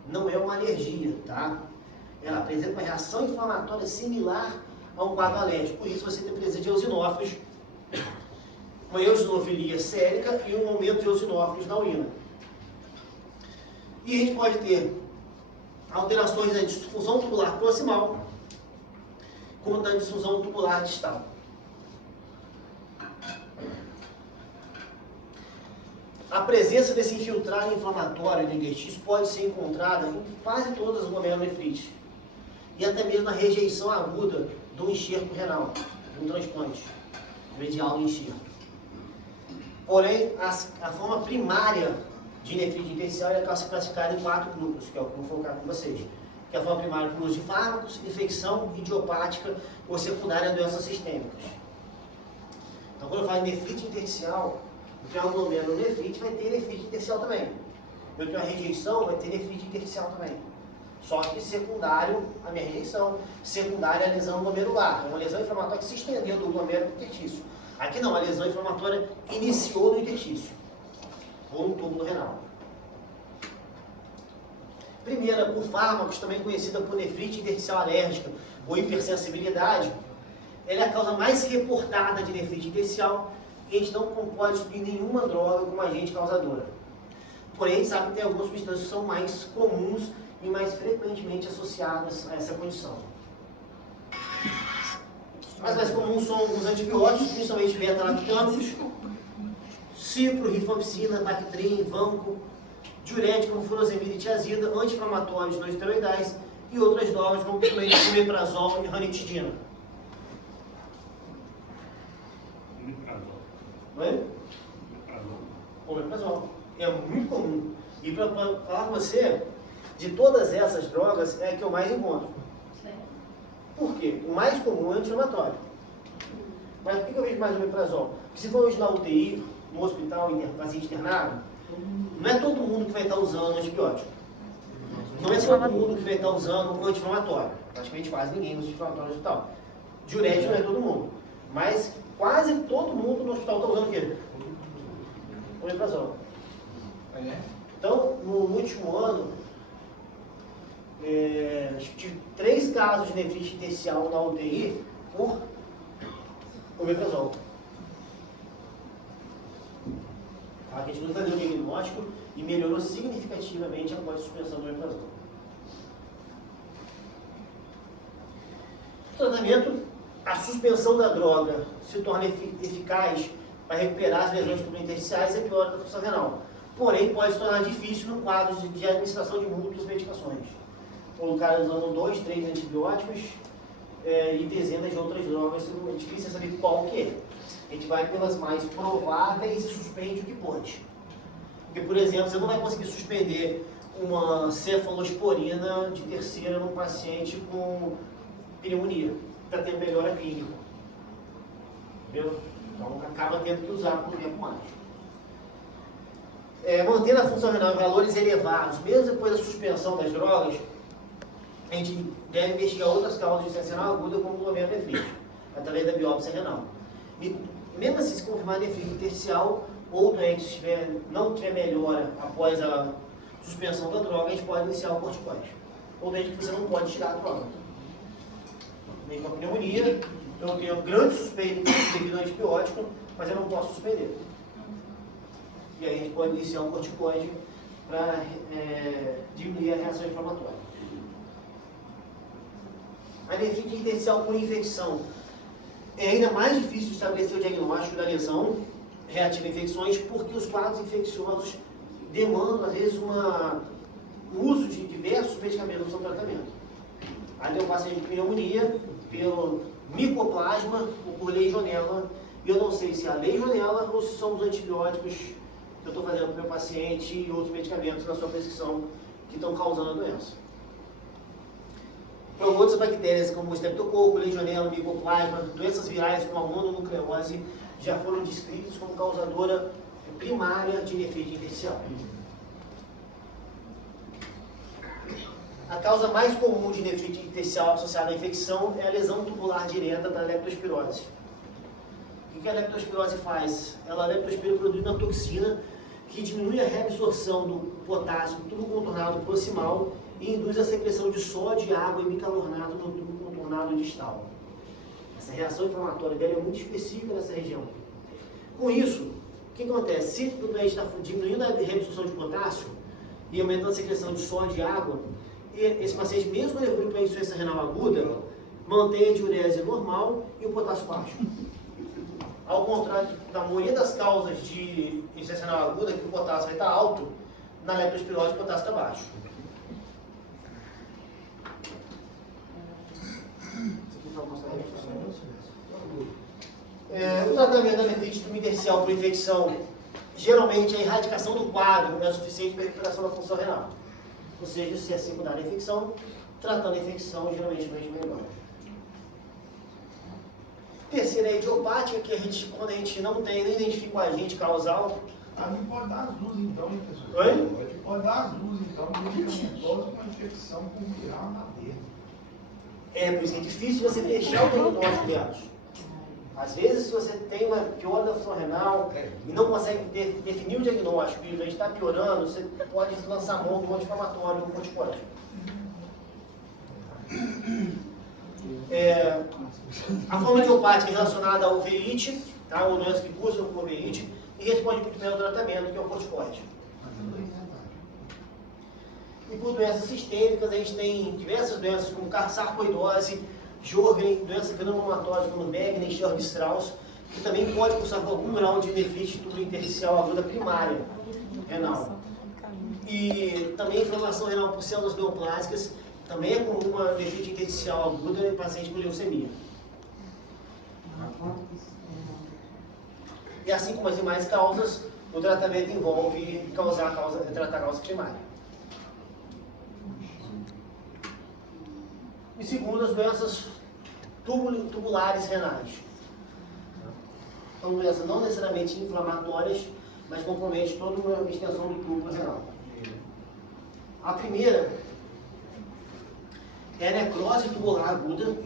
Não é uma alergia, tá? Ela apresenta uma reação inflamatória similar a um quadro alérgico. Por isso você tem presença de eosinófilos, uma eosinofilia sérica e um aumento de eosinófilos na urina. E a gente pode ter alterações da disfunção tubular proximal, como da disfunção tubular distal. A presença desse infiltrado inflamatório no intestino pode ser encontrada em quase todas as glomerulonefrites e até mesmo na rejeição aguda do enxerto renal, de um transplante medial do enxerto. Porém, a forma primária de nefrite intersticial é classificada em 4 grupos, que é o que eu vou colocar com vocês. Que é a forma primária por uso de fármacos, infecção idiopática ou secundária a doenças sistêmicas. Então, quando eu falo em nefrite intersticial, eu tenho glomerulonefrite, vai ter nefrite intersticial também. Eu tenho a rejeição, vai ter nefrite intersticial também. Só que secundário à minha rejeição, secundária à lesão glomerular. É uma lesão inflamatória que se estendeu do glomérulo interstício. Aqui não, a lesão inflamatória iniciou no interstício, ou no túbulo renal. Primeira, por fármacos, também conhecida por nefrite intersticial alérgica ou hipersensibilidade, ela é a causa mais reportada de nefrite intersticial e a gente não pode subir nenhuma droga como agente causadora. Porém, a gente sabe que tem algumas substâncias que são mais comuns e mais frequentemente associadas a essa condição. As mais comuns são os antibióticos, principalmente beta-lactâmicos, cipro, rifampicina, Bactrim, Vanco, diurético como furosemida e tiazida, anti-inflamatórios não esteroidais e outras drogas como omeprazol e ranitidina. Oi? Omeprazol. É muito comum. E para falar com você, de todas essas drogas, é a que eu mais encontro. Por quê? O mais comum é o anti-inflamatório. Mas por que eu vejo mais omeprazol? Porque se for hoje na UTI, no hospital, paciente internado, não é todo mundo que vai estar usando antibiótico. Não é todo mundo que vai estar usando anti-inflamatório. Praticamente quase ninguém usa anti-inflamatório no hospital. Diurético não é todo mundo. Mas quase todo mundo no hospital está usando o quê? Omeprazol. Então, no último ano, tive 3 casos de nefrite intersticial na UTI por omeprazol. A gente nunca deu diagnóstico e melhorou significativamente após a suspensão do omeprazol. O tratamento, a suspensão da droga se torna eficaz para recuperar as lesões intersticiais e piora da função renal. Porém, pode se tornar difícil no quadro de administração de múltiplas medicações. O cara usando 2, 3 antibióticos e dezenas de outras drogas, é difícil saber qual que é. A gente vai pelas mais prováveis e suspende o que pode. Porque, por exemplo, você não vai conseguir suspender uma cefalosporina de terceira num paciente com pneumonia, que está tendo melhora clínica. Entendeu? Então, acaba tendo que usar por tempo mais. Mantendo a função renal em valores elevados, mesmo depois da suspensão das drogas, a gente deve investigar outras causas de insuficiência renal aguda, como glomerulonefrite, através da biópsia renal. E mesmo assim, se confirmar nefrite intersticial, ou doente não tiver melhora após a suspensão da droga, a gente pode iniciar o corticoide. Ou doente que você não pode tirar a droga. Mesmo com a pneumonia, eu tenho grande suspeita devido ao antibiótico, mas eu não posso suspender. E aí a gente pode iniciar um corticoide para diminuir a reação inflamatória. A nefrite intersticial por infecção. É ainda mais difícil de estabelecer o diagnóstico da lesão reativa a infecções, porque os quadros infecciosos demandam, às vezes, o uso de diversos medicamentos no seu tratamento. Aí tem um paciente com pneumonia, pelo micoplasma ou por legionela, e eu não sei se é a legionela ou se são os antibióticos que eu estou fazendo para o meu paciente e outros medicamentos na sua prescrição que estão causando a doença. Para outras bactérias como o streptococo, legionela, micoplasma, doenças virais como a mononucleose já foram descritas como causadora primária de nefrite intersticial. A causa mais comum de nefrite intersticial associada à infecção é a lesão tubular direta da leptospirose. O que a leptospirose faz? Ela, a leptospira, produz uma toxina que diminui a reabsorção do potássio no tubo contornado proximal e induz a secreção de sódio, água e bicarbonatato no tubo contornado distal. Essa reação inflamatória dela é muito específica nessa região. Com isso, o que acontece? Se o doente está diminuindo a reabsorção de potássio e aumentando a secreção de sódio e água, esse paciente, mesmo quando evolui para a insuficiência renal aguda, mantém a diurese normal e o potássio baixo. Ao contrário da maioria das causas de insuficiência renal aguda, que o potássio vai estar alto, na leptospirose o potássio está baixo. O tratamento da nefrite intersticial por infecção, geralmente a erradicação do quadro não é suficiente para a recuperação da função renal. Ou seja, se é secundária a infecção, tratando a infecção, geralmente vai melhor. Terceira é a idiopática, que quando a gente não tem, nem identifica o agente causal. Ali pode dar as luzes então, hein, pessoal? Oi? Pode dar as luzes então, medicamentoso com infecção pulmonar na dele. Por isso que é difícil você fechar o diagnóstico delas. Às vezes, se você tem uma piora da função renal e não consegue definir o diagnóstico e a gente está piorando, você pode lançar mão do anti-inflamatório, do corticoide. A forma idiopática é relacionada à uveíte, tá? Ou doença que cursa com uveíte, e responde muito bem ao tratamento, que é o corticoide. E por doenças sistêmicas, a gente tem diversas doenças como sarcoidose, Sjögren, doença granulomatose como Wegener e Stern-Strauss, que também pode cursar com algum grau de nefrite tubulointersticial aguda primária renal. E também inflamação renal por células neoplásicas, também é comum uma nefrite intersticial aguda em paciente com leucemia. E assim como as demais causas, o tratamento envolve tratar a causa primária. E segundo, as doenças tubulares renais. São doenças não necessariamente inflamatórias, mas comprometem toda a extensão do túbulo renal. A primeira é a necrose tubular aguda,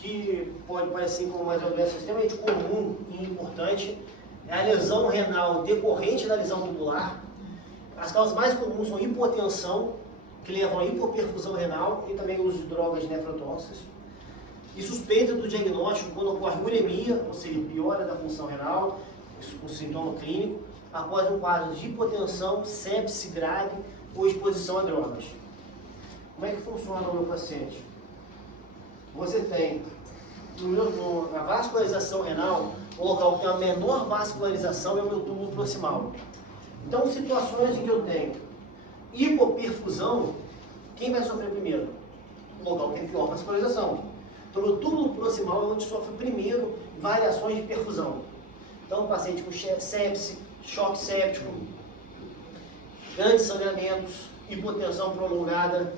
que pode parecer como uma doença extremamente comum e importante. É a lesão renal decorrente da lesão tubular. As causas mais comuns são hipotensão, que levam a hipoperfusão renal e também o uso de drogas nefrotóxicas. E suspeita do diagnóstico quando ocorre uremia, ou seja, piora da função renal, com sintoma clínico, após um quadro de hipotensão, sepse grave ou exposição a drogas. Como é que funciona o meu paciente? Você tem na vascularização renal, o local que tem a menor vascularização é o meu túbulo proximal. Então, situações em que eu tenho hipoperfusão, quem vai sofrer primeiro? O local que tem pior vascularização. Então, o túbulo proximal é onde sofre primeiro variações de perfusão. Então, o paciente com sepse, choque séptico, grandes sangramentos, hipotensão prolongada,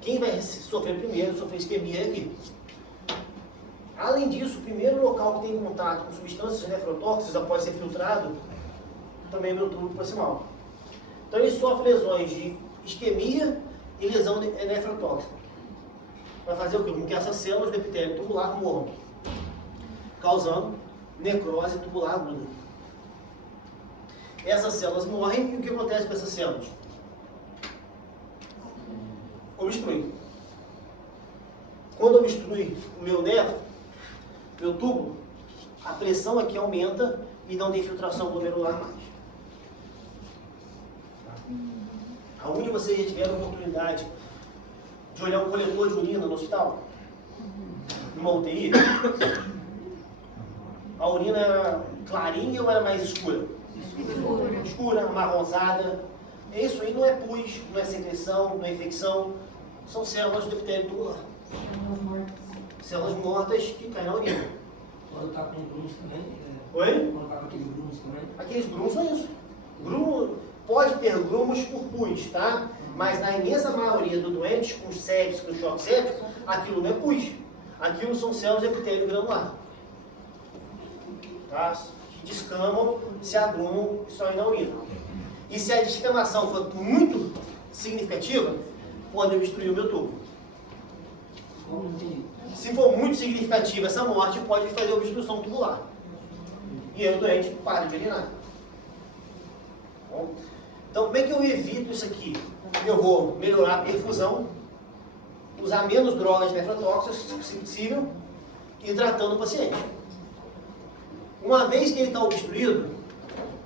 quem vai sofrer primeiro, sofrer isquemia é aqui. Além disso, o primeiro local que tem contato com substâncias nefrotóxicas após ser filtrado, também é o meu túbulo proximal. Então, ele sofre lesões de isquemia e lesão nefrotóxica. Vai fazer o quê? Com que essas células do epitélio tubular morram, causando necrose tubular aguda. Essas células morrem e o que acontece com essas células? Obstrui. Quando obstrui o meu nervo, meu túbulo, a pressão aqui aumenta e não tem filtração glomerular mais. Aonde vocês já tiveram a oportunidade de olhar um coletor de urina no hospital? Numa UTI? A urina era clarinha ou era mais escura? Escura, amarronzada. Isso aí não é pus, não é secreção, não é infecção. São células do epitélio tubular. Células mortas que caem na urina. Quando está com grumos também? Oi? Quando está com aqueles grumos também? Aqueles grumos são isso. Grumo, pode ter grumos por pus, tá? Mas na imensa maioria do doente, com sepsis, com choque séptico, aquilo não é pus. Aquilo são células de epitélio granular. Tá? Que descamam, se agrumam e saem na urina. E se a descamação for muito significativa, pode obstruir o meu tubo. Se for muito significativa essa morte, pode fazer obstrução tubular. E aí o doente para de urinar. Bom, então, como é que eu evito isso aqui? Eu vou melhorar a perfusão, usar menos drogas nefrotóxicas, se possível, e tratando o paciente. Uma vez que ele está obstruído,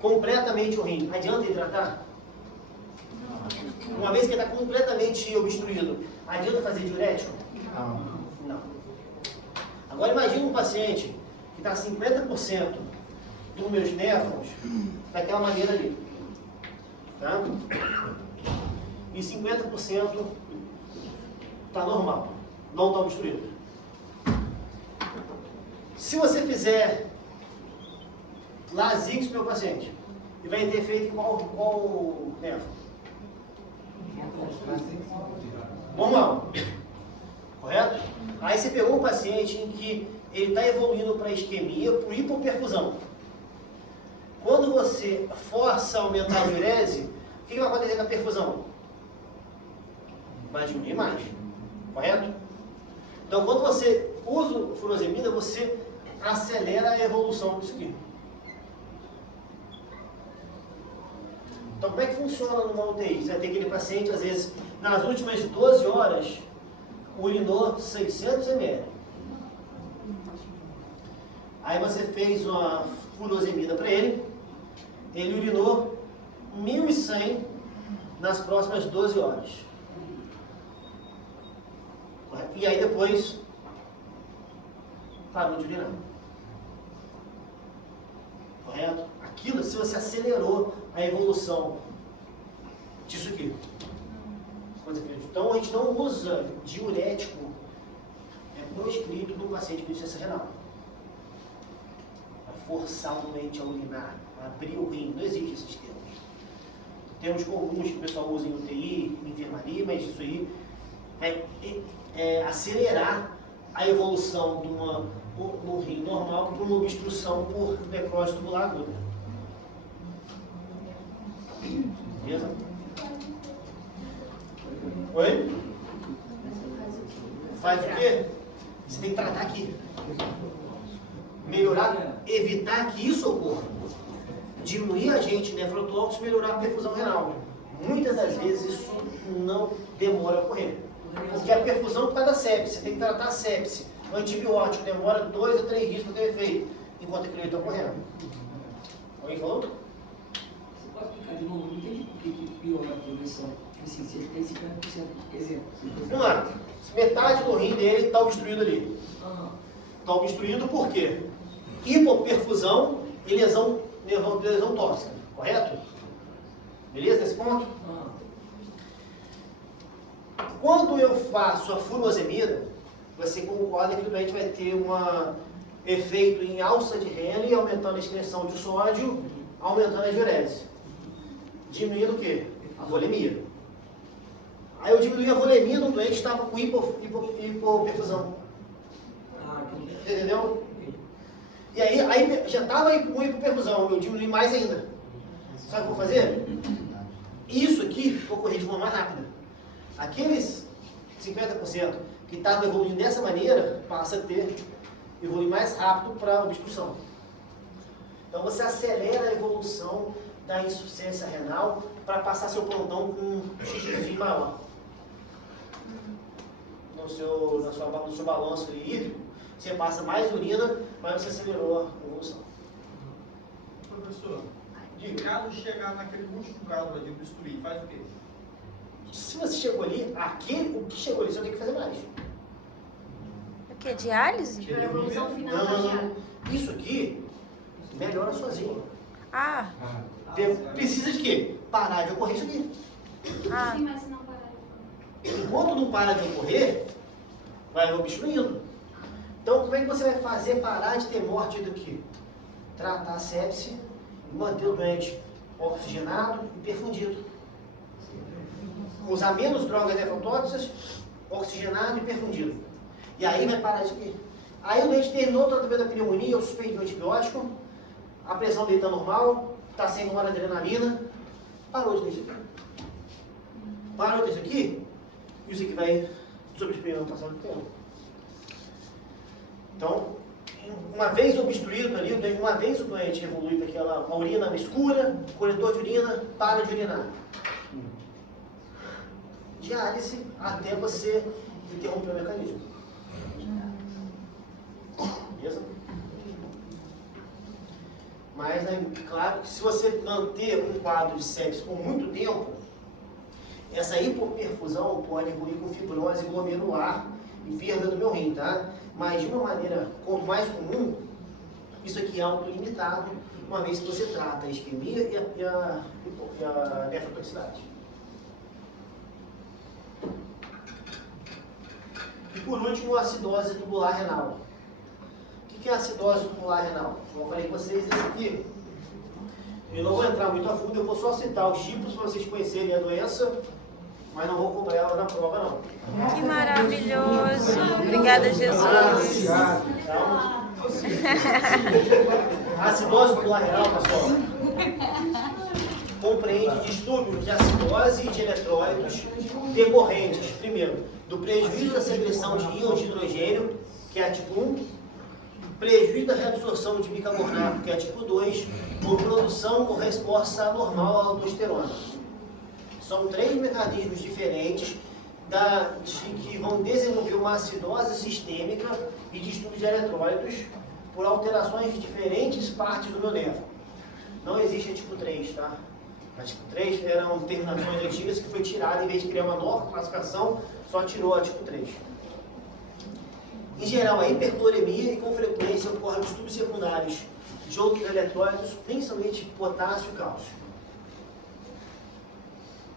completamente o rim, adianta ele tratar? Uma vez que ele está completamente obstruído, adianta fazer diurético? Não. Agora imagine um paciente que está 50% dos meus néfrons daquela maneira ali. Tá? E 50% está normal, não está obstruído. Se você fizer Lasix para o meu paciente, e vai ter efeito em qual nervo? Normal. Correto? Aí você pegou um paciente em que ele está evoluindo para isquemia, por hipoperfusão. Quando você força a aumentar a diurese, o que vai acontecer com a perfusão? Vai diminuir mais. Correto? Então, quando você usa o furosemida, você acelera a evolução disso aqui. Então, como é que funciona numa UTI? Você vai ter aquele paciente, às vezes, nas últimas 12 horas, urinou 600 ml. Aí você fez uma furosemida para ele, ele urinou 1.100 nas próximas 12 horas. E aí depois parou de urinar. Correto? Aquilo, se você acelerou a evolução disso aqui. Então a gente não usa diurético proscrito no paciente com insuficiência renal. Para forçar o doente a urinar, a abrir o rim, não existe esses termos. Termos comuns que o pessoal usa em UTI, em enfermaria, mas isso aí vai acelerar a evolução do rim normal para uma obstrução por necrose tubular aguda. Beleza? Oi? Faz o quê? Você tem que tratar aqui. Melhorar, evitar que isso ocorra. Diminuir agente nefrotóxico, melhorar a perfusão renal. Muitas das vezes isso não demora a ocorrer. Porque a perfusão por causa da sepse, você tem que tratar a sepse. O antibiótico demora 2 a 3 dias para ter efeito, enquanto aquilo está ocorrendo. Alguém falou? Você pode explicar de novo? Não entendi por que piora a progressão. Assim, se ele tem 50%, exemplo. Vamos lá. Metade do rim dele está obstruído ali. Está obstruído por quê? Hipoperfusão e lesão tóxica. Correto? Beleza nesse ponto? Quando eu faço a furosemida, você concorda que o doente vai ter um efeito em alça de Henle, aumentando a excreção de sódio, aumentando a diurese. Diminuindo o quê? A volemia. Aí eu diminuí a volemia do doente, estava com hipoperfusão. Entendeu? E aí já estava com hipoperfusão, eu diminui mais ainda. Sabe o que eu vou fazer? Isso aqui vou correr de forma mais rápida. Aqueles 50% que estavam evoluindo dessa maneira, passa a evoluir mais rápido para a obstrução. Então você acelera a evolução da insuficiência renal para passar seu plantão com um xixizinho maior. No seu balanço hídrico, você passa mais urina, mas você acelerou a evolução. Professor, de caso chegar naquele último caso de obstruir, faz o quê? Se você chegou ali, o que chegou ali, você tem que fazer mais. O que? Diálise? A evolução final da Não. diálise. Isso aqui melhora sozinho. Ah, Precisa de quê? Parar de ocorrer isso aqui. ah. Sim, mas se não parar de Enquanto não para de ocorrer, vai obstruindo. Então, como é que você vai fazer parar de ter morte daqui? Tratar a sepse e manter o doente oxigenado e perfundido. Usar menos drogas nefrotóxicas, oxigenado e perfundido. E aí vai parar isso aqui. Aí o doente terminou o tratamento da pneumonia, eu suspendi o antibiótico, a pressão dele está normal, está sem uma adrenalina, parou de ter isso aqui. Parou de ter isso aqui, e isso aqui vai sobreexperimentar a passagem do tempo. Então, uma vez obstruído ali, uma vez o doente evolui para aquela urina escura, coletor de urina, para de urinar. Diálise até você interromper o mecanismo. Beleza? Mas, claro, que se você manter um quadro de sepsis por muito tempo, essa hipoperfusão pode evoluir com fibrose glomerular e perda do meu rim, tá? Mas de uma maneira mais comum, isso aqui é autolimitado, uma vez que você trata a isquemia e a nefrotoxicidade. E por último, a acidose tubular renal. O que é a acidose tubular renal? Como eu falei com vocês, esse aqui, eu não vou entrar muito a fundo, eu vou só citar os tipos para vocês conhecerem a doença, mas não vou cobrar ela na prova, não. Que maravilhoso. Obrigada, Jesus. A acidose tubular renal, pessoal, compreende distúrbios de acidose e de eletrólitos decorrentes, primeiro, do prejuízo da secreção de íons de hidrogênio, que é a tipo 1, prejuízo da reabsorção de bicarbonato, que é a tipo 2, por produção ou resposta anormal à aldosterona. São 3 mecanismos diferentes que vão desenvolver uma acidose sistêmica e distúrbio de eletrólitos por alterações de diferentes partes do meu néfron. Não existe a tipo 3, tá? A tipo 3 eram terminações antigas que foi tirada, em vez de criar uma nova classificação, só tirou a tipo 3. Em geral, a hipercloремia e com frequência ocorrem distúrbios secundários de outros eletrólitos, principalmente potássio e cálcio.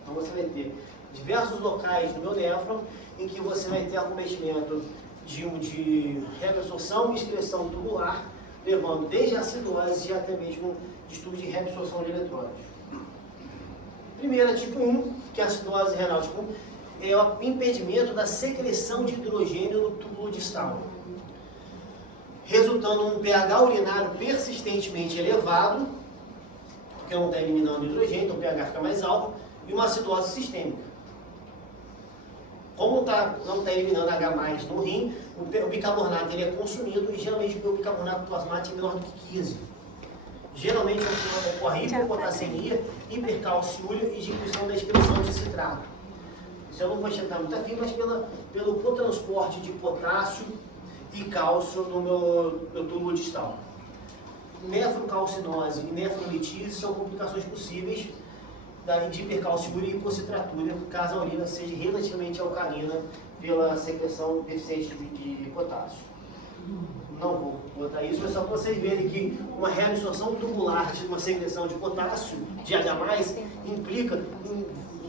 Então você vai ter diversos locais do meu néfron em que você vai ter acometimento de reabsorção e excreção tubular, levando desde a acidose e até mesmo distúrbio de reabsorção de eletrólitos. Primeira, tipo 1, que é a acidose renal tipo 1, é o impedimento da secreção de hidrogênio no túbulo distal, resultando em um pH urinário persistentemente elevado, porque não está eliminando hidrogênio, então o pH fica mais alto, e uma acidose sistêmica. Como não está eliminando H+, no rim, o bicarbonato ele é consumido e geralmente o bicarbonato plasmático é menor do que 15. Geralmente ocorre hipopotassemia, hipercalciúria e diminuição da excreção de citrato. Isso eu não vou chegar muito afim, mas pelo cotransporte de potássio e cálcio no meu túbulo distal. Nefrocalcinose e nefrolitise são complicações possíveis de hipercalciúria e hipocitratura, caso a urina seja relativamente alcalina pela secreção deficiente de potássio. Não vou botar isso, é só para vocês verem que uma reabsorção tubular de uma secreção de potássio, de H+, implica em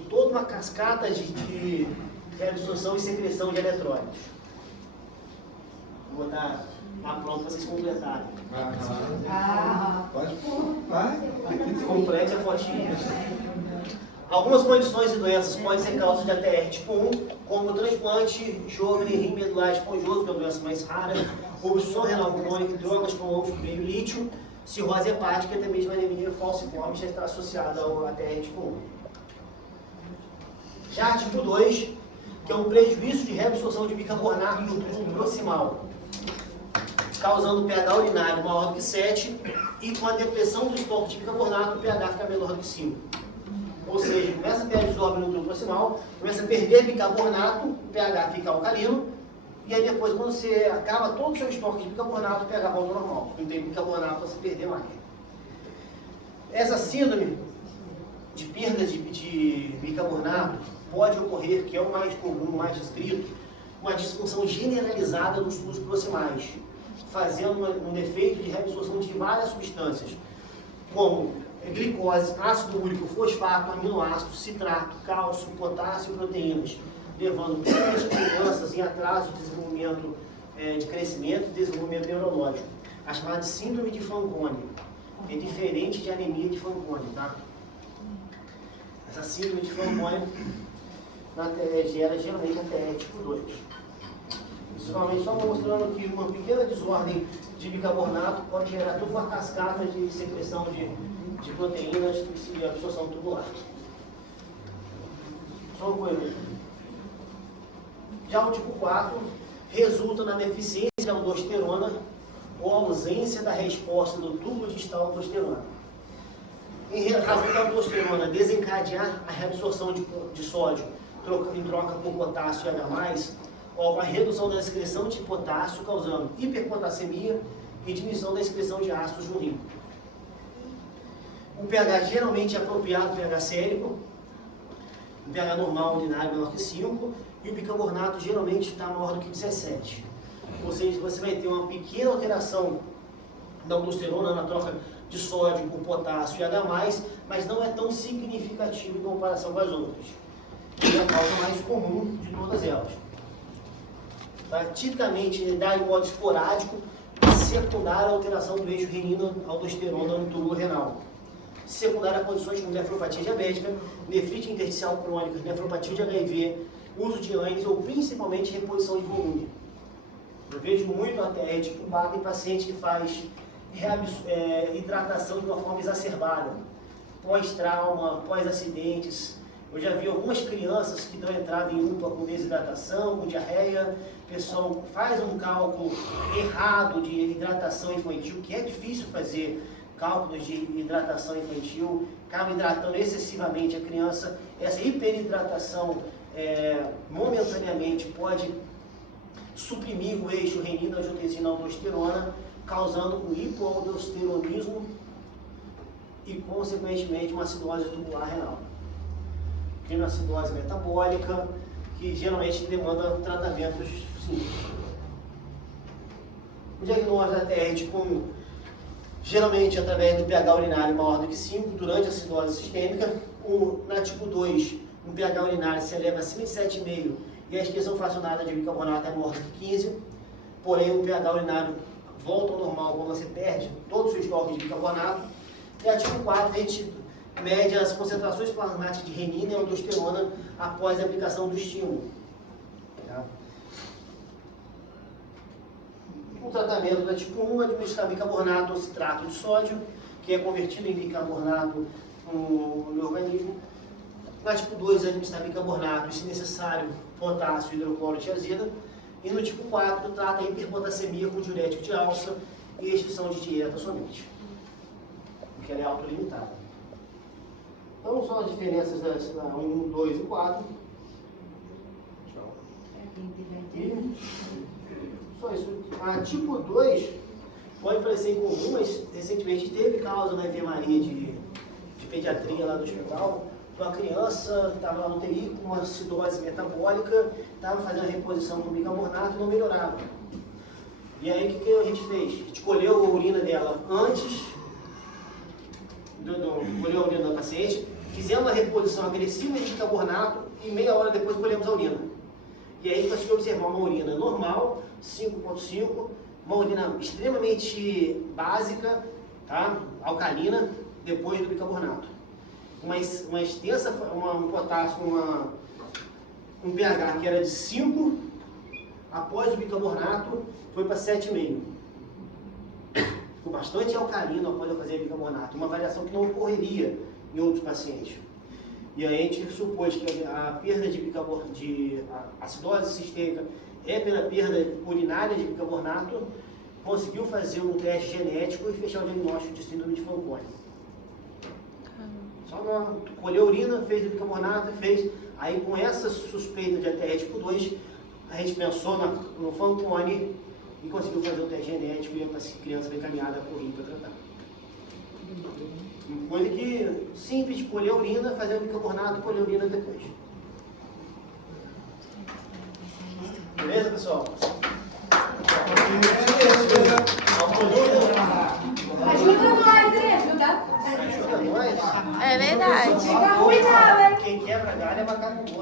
toda uma cascata de reabsorção e secreção de eletrólitos. Vou botar lá pronto para vocês completarem. Pode pôr, vai. Complete a fotinha. Algumas condições e doenças podem ser causa de ATR tipo 1, como o transplante, Sjögren, rim medular esponjoso, que é uma doença mais rara, obstrução renal crônica, drogas como o meio lítio, cirrose hepática e até mesmo anemia falciforme já está associada ao ATR tipo 1. Já tipo 2, que é um prejuízo de reabsorção de bicarbonato no túbulo proximal, causando pH urinário maior do que 7 e com a depressão do estoque de bicarbonato o pH fica menor do que 5. Ou seja, começa a ter a desordem no túbulo proximal, começa a perder bicarbonato, o pH fica alcalino, e aí depois, quando você acaba todo o seu estoque de bicarbonato, o pH volta ao normal. Não tem bicarbonato para você perder mais. Essa síndrome de perda de bicarbonato pode ocorrer, que é o mais comum, o mais descrito, uma disfunção generalizada dos túbulos proximais, fazendo um defeito de reabsorção de várias substâncias, como glicose, ácido úrico, fosfato, aminoácido, citrato, cálcio, potássio e proteínas, levando principalmente crianças em atraso de desenvolvimento, de crescimento e desenvolvimento neurológico. A chamada de síndrome de Fanconi. É diferente de anemia de Fanconi, tá? Essa síndrome de Fanconi gera geralmente ATR tipo 2. Isso normalmente só mostrando que uma pequena desordem de bicarbonato pode gerar toda uma cascata de secreção de proteínas e absorção tubular. Só uma coisa. Já o tipo 4 resulta na deficiência de aldosterona ou ausência da resposta do túbulo distal à aldosterona. Em razão da aldosterona desencadear a reabsorção de sódio em troca por potássio e H+, ocorre a redução da excreção de potássio, causando hiperpotassemia e diminuição da excreção de ácidos no rim. O pH geralmente é apropriado, pH sérico, o pH normal ordinário menor que 5, e o bicarbonato geralmente está maior do que 17. Ou seja, você vai ter uma pequena alteração da aldosterona na troca de sódio por potássio e H+, mas não é tão significativo em comparação com as outras. É a causa mais comum de todas elas. Tá? Tipicamente, ele dá em modo esporádico, secundária à alteração do eixo renina-aldosterona no túbulo renal. Secundária a condições como nefropatia diabética, nefrite intersticial crônica, nefropatia de HIV, uso de ANES ou principalmente reposição de volume. Eu vejo muito até tipo 4 em paciente que faz hidratação de uma forma exacerbada, pós-trauma, pós-acidentes. Eu já vi algumas crianças que dão entrada em UPA com desidratação, com diarreia. O pessoal faz um cálculo errado de hidratação infantil, que é difícil fazer cálculos de hidratação infantil, acaba hidratando excessivamente a criança. Essa hiperidratação momentaneamente pode suprimir o eixo renina-angiotensina-aldosterona, causando um hipoaldosteronismo e, consequentemente, uma acidose tubular renal. Tem uma acidose metabólica, que geralmente demanda tratamentos simples. O diagnóstico da TR geralmente através do pH urinário maior do que 5 durante a acidose sistêmica. Na tipo 2, o pH urinário se eleva acima de 7,5 e a excreção fracionada de bicarbonato é maior do que 15, porém o pH urinário volta ao normal quando você perde todo o seu estoque de bicarbonato. E a tipo 4, a gente mede as concentrações plasmáticas de renina e aldosterona após a aplicação do estímulo. O tratamento da tipo 1 é administrar bicarbonato ou citrato de sódio, que é convertido em bicarbonato no organismo. Na tipo 2 é administrar bicarbonato e, se necessário, potássio, hidrocloro e tiazida. E no tipo 4 trata a hiperpotassemia com diurético de alça e restrição de dieta somente, porque ela é autolimitada. Então são as diferenças das 1, 2 e 4. E só isso. A tipo 2 pode parecer incomum, mas recentemente teve causa na enfermaria de pediatria lá do hospital. Uma criança estava na UTI com uma acidose metabólica, estava fazendo a reposição com bicarbonato e não melhorava. E aí o que a gente fez? A gente colheu a urina dela antes, colheu a urina da paciente, fizemos a reposição agressiva de bicarbonato e meia hora depois colhemos a urina. E aí a gente conseguiu observar uma urina normal, 5,5, uma urina extremamente básica, tá? Alcalina, depois do bicarbonato. Uma extensa, um potássio, um pH que era de 5, após o bicarbonato foi para 7,5. Ficou bastante alcalino após eu fazer bicarbonato, uma variação que não ocorreria em outros pacientes. E aí a gente supôs que a perda de acidose sistêmica é pela perda urinária de bicarbonato, conseguiu fazer um teste genético e fechar o diagnóstico de síndrome de Fanconi. Só colheu a urina, fez o bicarbonato, aí com essa suspeita de ATR tipo 2, a gente pensou no Fanconi e conseguiu fazer o teste genético e a criança foi encaminhada por rim para tratar. Uma coisa que simples, colher a urina, fazer o bicarbonato e colher a urina depois. Beleza, pessoal? Ajuda nós, hein? Ajuda. Ajuda nós. É verdade. Fica ruim, não, hein? Quem quebra galho é macaco.